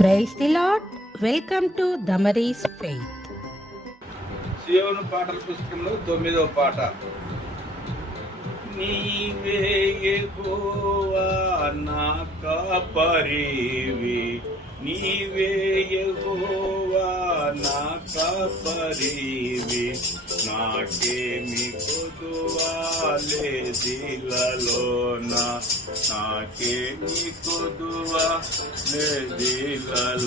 Praise the lord welcome to Damaris Faith. సియోను పాటల పుస్తకంలో తొమ్మిదవ పాట. నీవే యెహోవా నా కాపరివి. నీవే యెహోవా నా కాపరివి. నాకేమి కొదువాలే నాకే నాకేమి కొదువా లేదిలలోన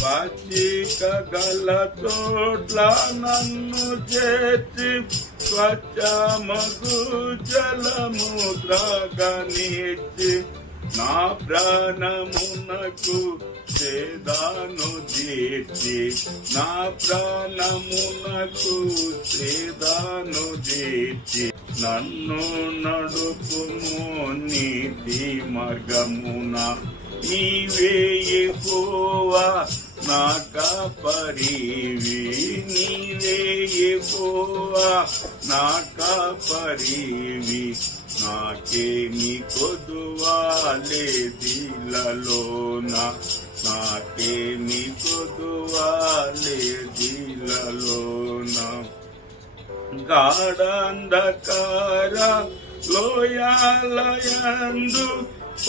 పచ్చిక గల చోట్ల నన్ను చేర్చి స్వచ్ఛమగు జలము ద్రాగనిచ్చి నా ప్రాణమునకు సేదాను దీర్చి నా ప్రాణమునకు సేదాను దీర్చి నన్ను నడుపుము నీతి మార్గమున నీవే యెహోవా నా కాపరివి నీవే యెహోవా నా కాపరివి నాకేమి కొదువాలే దిలలోన నాకేమి కొదువాలే దిలలోన గాఢంధకార లోయాలయందు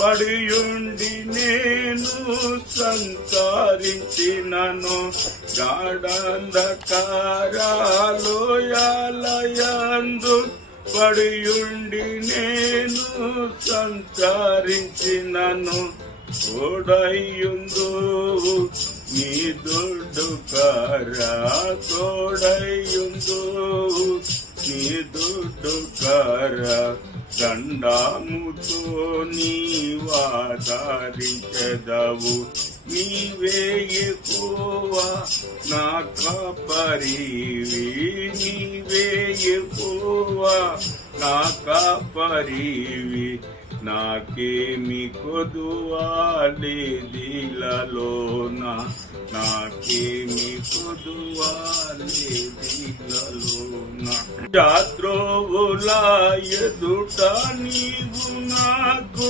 పడియుండి నేను సంసారించినను. గాఢంధకారాలోయాలయందు పడియుండి నేను సంసారించినను. తోడయ్యుందు నీ దొడ్డు కారా తోడయ్యుందు నీ దొడ్డు కరా దండాముతో నీవాదారించదవు నీవే ఎక్కువ నా కాపరివి. నీవే ఎక్కువ నా కాపరివి. నాకేమి కొదువాలే దిలలోన నాకేమి కొదువాలే దిలలోన జాత్రోవుల ఎదుట నీవు నాకు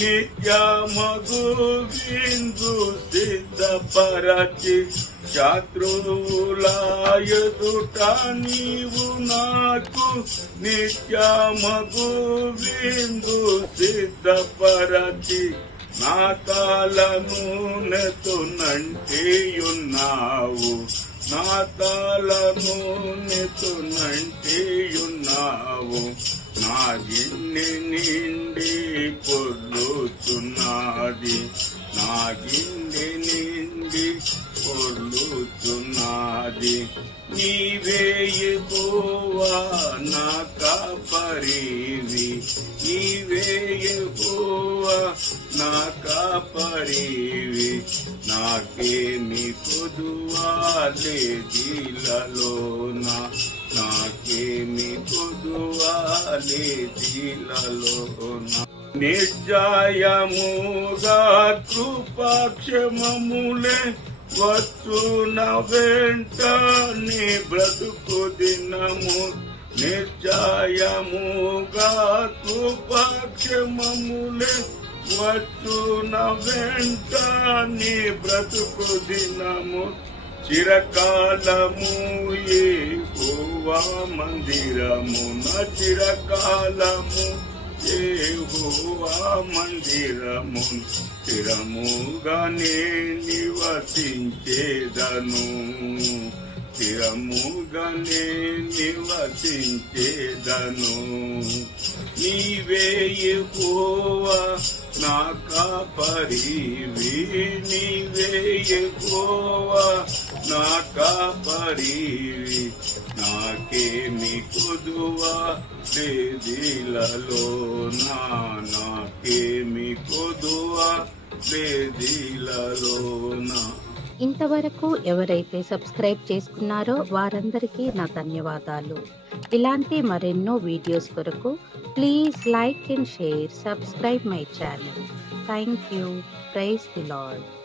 నిత్యమగు విందు సిద్ధపరచి శత్రువుల నీవు నాకు నిత్యమగు విందు సిద్ధపరచి నా కాలము నెతునంటేయున్నావు నా తాళము నెతునంటేయున్నావు నాగిన్ని నిండి పొర్లుతున్నది నాగిన్ని నిండి పొర్లుతున్నది నీవే యెహోవా నా కాపరివి. నీవే యెహోవా నా కాపరివి. నాకేమి కొదువాలే నా నాకేమి కొదువాలే దీలలో నిర్జాయముగా కృపాక్షమములే వచ్చున వెంట నీ బ్రతుకు దినము. నిర్జాయముగా కృపాక్షమములే వచ్చున వెంట నీ బ్రతుకు దినము. చిరకాలము ఏ హోవా మందిరము నా చిరకాలము ఏ హోవా మందిరము స్థిరముగానే నివసించేదను. స్థిరముగానే నివసించేదను. నీవే హోవా నా కాపరివి నీవే హోవా నా కాపరివి నాకేమి కొదువా? వేదిలలో నా నాకేమి కొదువా? వేదిలలో నా ఇంతవరకు ఎవరైతే సబ్స్క్రైబ్ చేసుకున్నారో వారందరికీ నా ధన్యవాదాలు. ఇలాంటి మరెన్నో వీడియోస్ కొరకు please like and share subscribe my channel. Thank you. Praise the lord